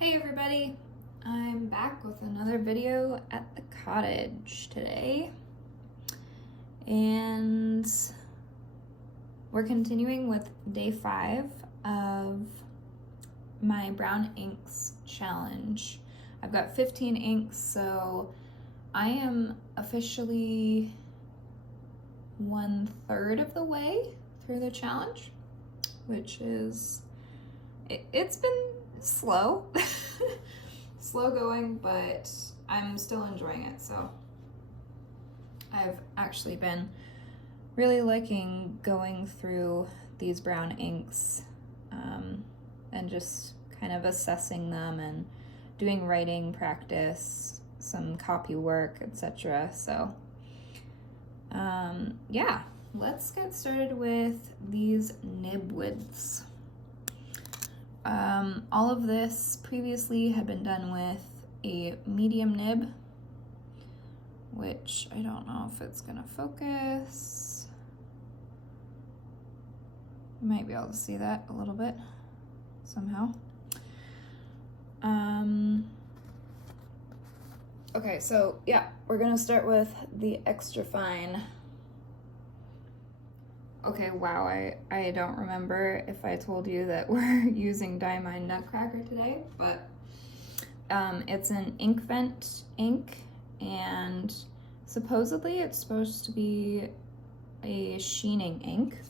Hey everybody, I'm back with another video at the cottage today, and we're continuing with day 5 of my brown inks challenge. I've got 15 inks, so I am officially 1/3 of the way through the challenge, which is, it's been slow. Slow going, but I'm still enjoying it. So I've actually been really liking going through these brown inks and just kind of assessing them and doing writing practice, some copy work, etc. So yeah, let's get started with these nib widths. All of this previously had been done with a medium nib, which I don't know if it's gonna focus. You might be able to see that a little bit somehow. Okay, so yeah, we're gonna start with the extra fine. Okay, wow, I don't remember if I told you that we're using Diamine Nutcracker today, but it's an Inkvent ink, and supposedly it's supposed to be a sheening ink.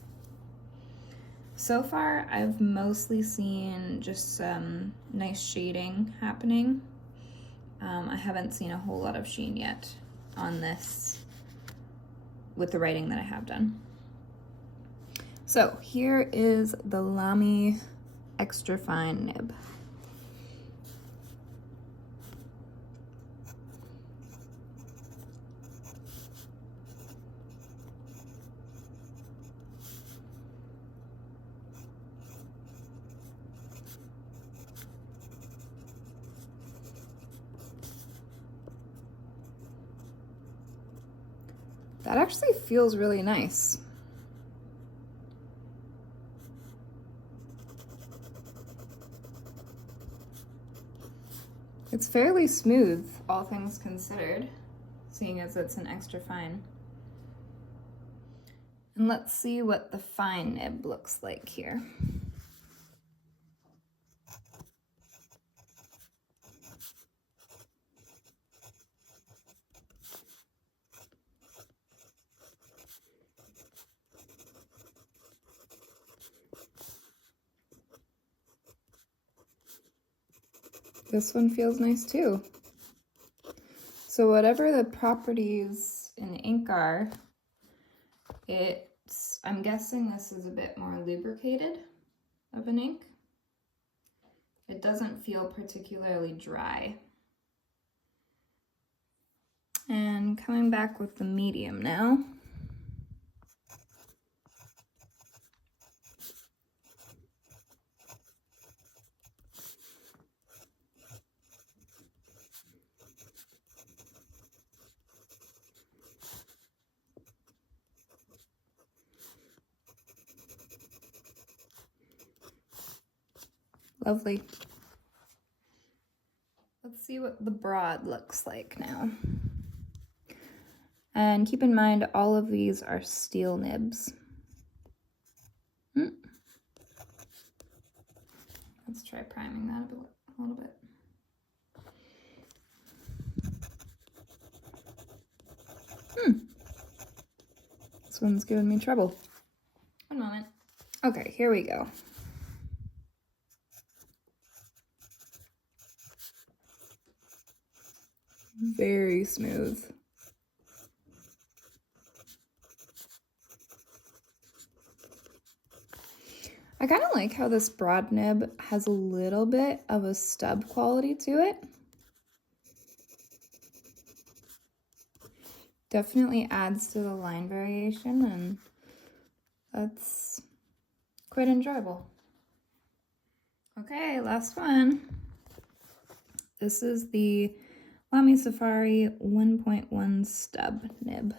So far, I've mostly seen just some nice shading happening. I haven't seen a whole lot of sheen yet on this with the writing that I have done. So here is the Lamy extra fine nib. That actually feels really nice. It's fairly smooth, all things considered, seeing as it's an extra fine. And let's see what the fine nib looks like here. This one feels nice too. So whatever the properties in the ink are, I'm guessing this is a bit more lubricated of an ink. It doesn't feel particularly dry. And coming back with the medium now. Lovely. Let's see what the broad looks like now. And keep in mind, all of these are steel nibs. Let's try priming that a little bit. This one's giving me trouble. One moment. Okay, here we go. Very smooth. I kind of like how this broad nib has a little bit of a stub quality to it. Definitely adds to the line variation, and that's quite enjoyable. Okay, last one. This is the Lamy Safari 1.1 stub nib.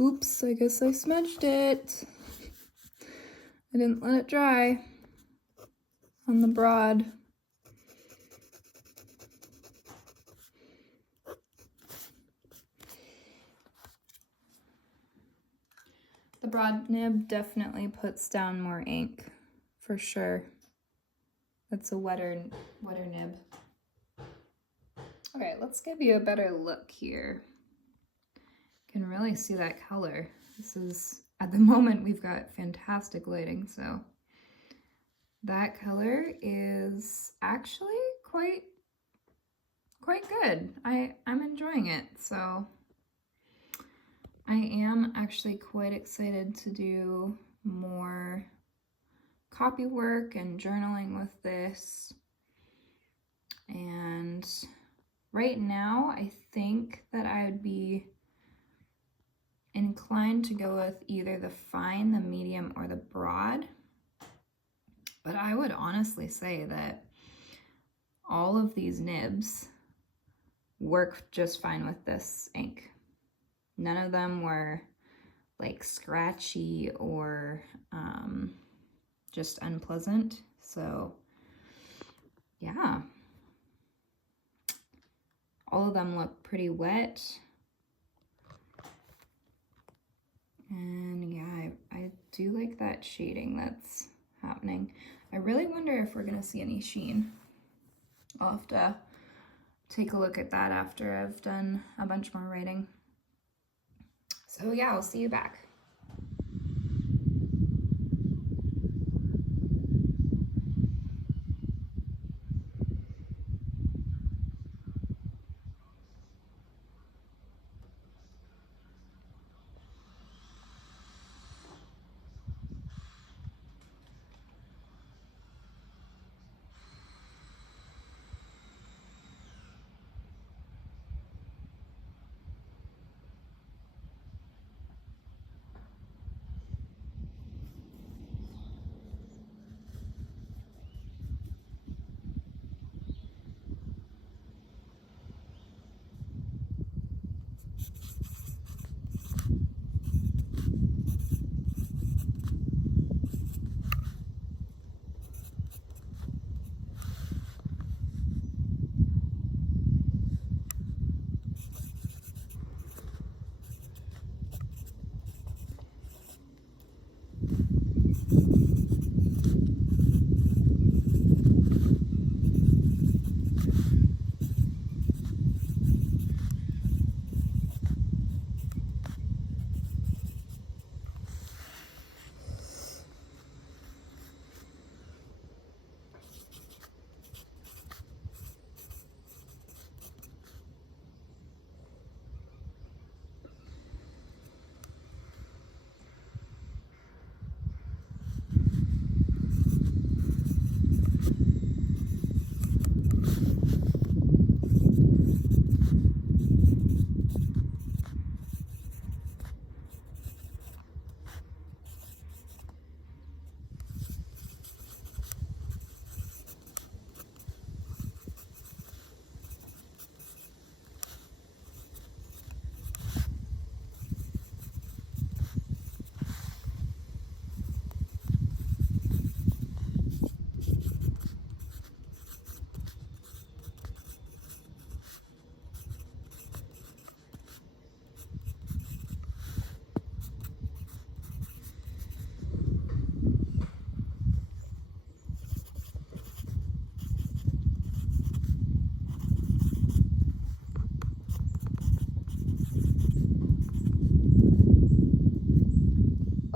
Oops, I guess I smudged it. I didn't let it dry on the broad. The broad nib definitely puts down more ink, for sure. It's a wetter nib. Okay, let's give you a better look here. You can really see that color. This is, at the moment, we've got fantastic lighting, so that color is actually quite good. I'm enjoying it, so I am actually quite excited to do more copy work and journaling with this. And right now, I think that I would be inclined to go with either the fine, the medium, or the broad. But I would honestly say that all of these nibs work just fine with this ink. None of them were like scratchy or just unpleasant. So yeah, all of them look pretty wet. And yeah, I do like that shading that's happening. I really wonder if we're gonna see any sheen. I'll have to take a look at that after I've done a bunch more writing. So yeah, I'll see you back.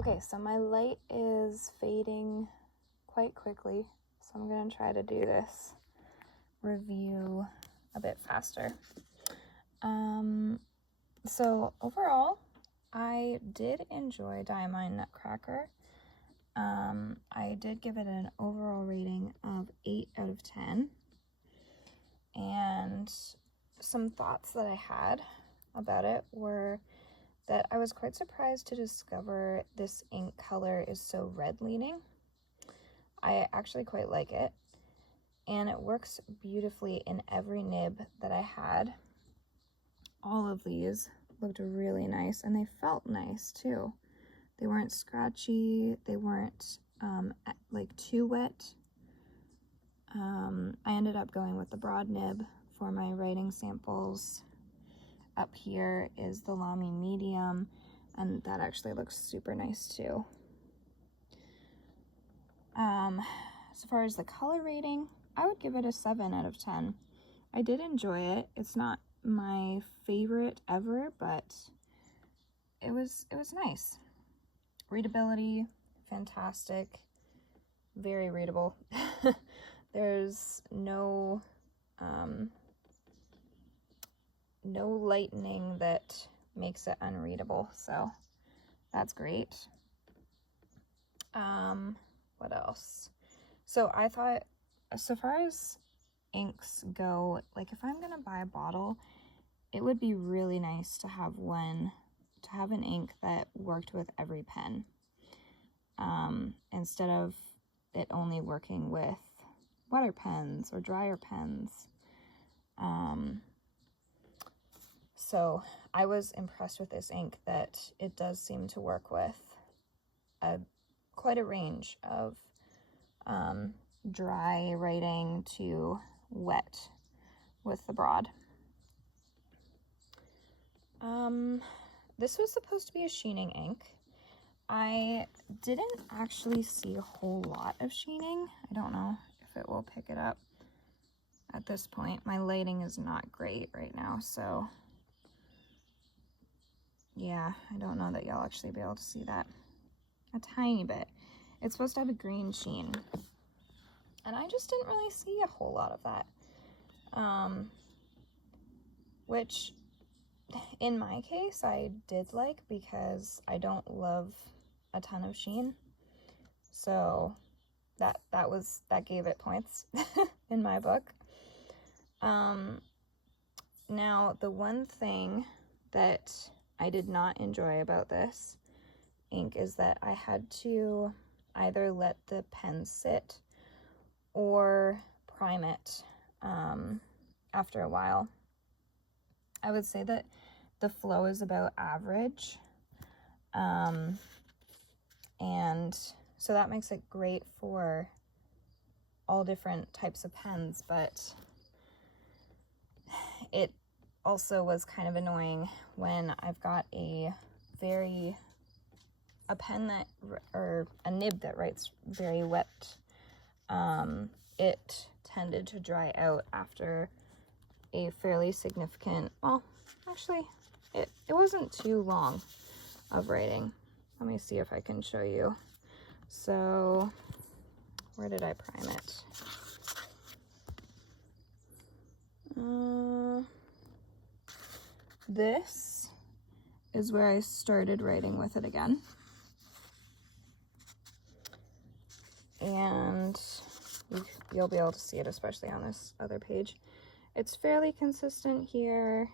Okay, so my light is fading quite quickly, so I'm gonna try to do this review a bit faster. So overall, I did enjoy Diamine Nutcracker. I did give it an overall rating of 8 out of 10. And some thoughts that I had about it were that I was quite surprised to discover this ink color is so red leaning. I actually quite like it, and it works beautifully in every nib that I had. All of these looked really nice, and they felt nice too. They weren't scratchy, they weren't like too wet. I ended up going with the broad nib for my writing samples. Up here is the Lamy medium, and that actually looks super nice too. As far as the color rating, I would give it a 7 out of 10. I did enjoy it. It's not my favorite ever, but it was nice. Readability, fantastic, very readable. There's no lightening that makes it unreadable, so that's great. What else? So I thought, so far as inks go, like if I'm gonna buy a bottle, it would be really nice to have an ink that worked with every pen, instead of it only working with wetter pens or drier pens. So I was impressed with this ink that it does seem to work with quite a range of dry writing to wet with the broad. This was supposed to be a sheening ink. I didn't actually see a whole lot of sheening. I don't know if it will pick it up at this point. My lighting is not great right now, so yeah, I don't know that y'all actually be able to see that. A tiny bit. It's supposed to have a green sheen, and I just didn't really see a whole lot of that, which in my case I did like, because I don't love a ton of sheen, so that gave it points in my book. Now the one thing that I did not enjoy about this ink is that I had to either let the pen sit or prime it after a while. I would say that the flow is about average, and so that makes it great for all different types of pens, but it also was kind of annoying when I've got a pen that, or a nib that writes very wet. It tended to dry out after a fairly significant, well, actually, it wasn't too long of writing. Let me see if I can show you. So, where did I prime it? This is where I started writing with it again. And you'll be able to see it, especially on this other page. It's fairly consistent here,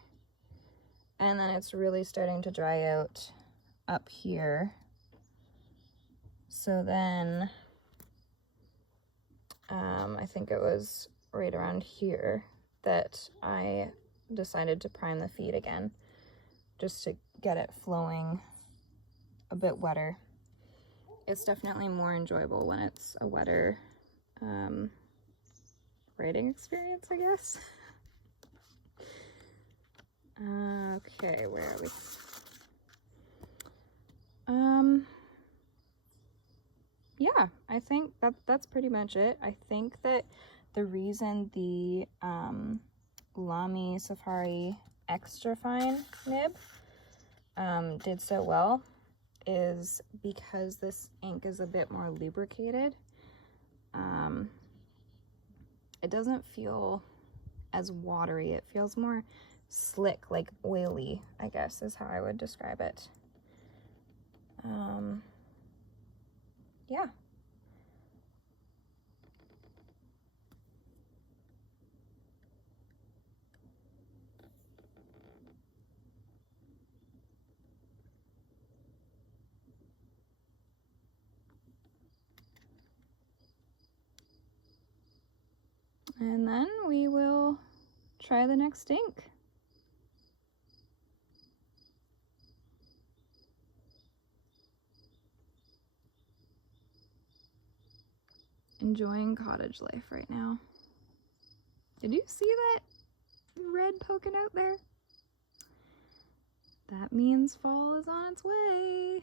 and then it's really starting to dry out up here. So then, I think it was right around here that I decided to prime the feet again, just to get it flowing a bit wetter. It's definitely more enjoyable when it's a wetter writing experience, I guess. Okay, where are we? Yeah, I think that's pretty much it. I think that the reason the Lamy Safari Extra Fine nib did so well is because this ink is a bit more lubricated. It doesn't feel as watery. It feels more slick, like oily, I guess is how I would describe it. Yeah. And then we will try the next ink. enjoying cottage life right now. Did you see that red poking out there? That means fall is on its way.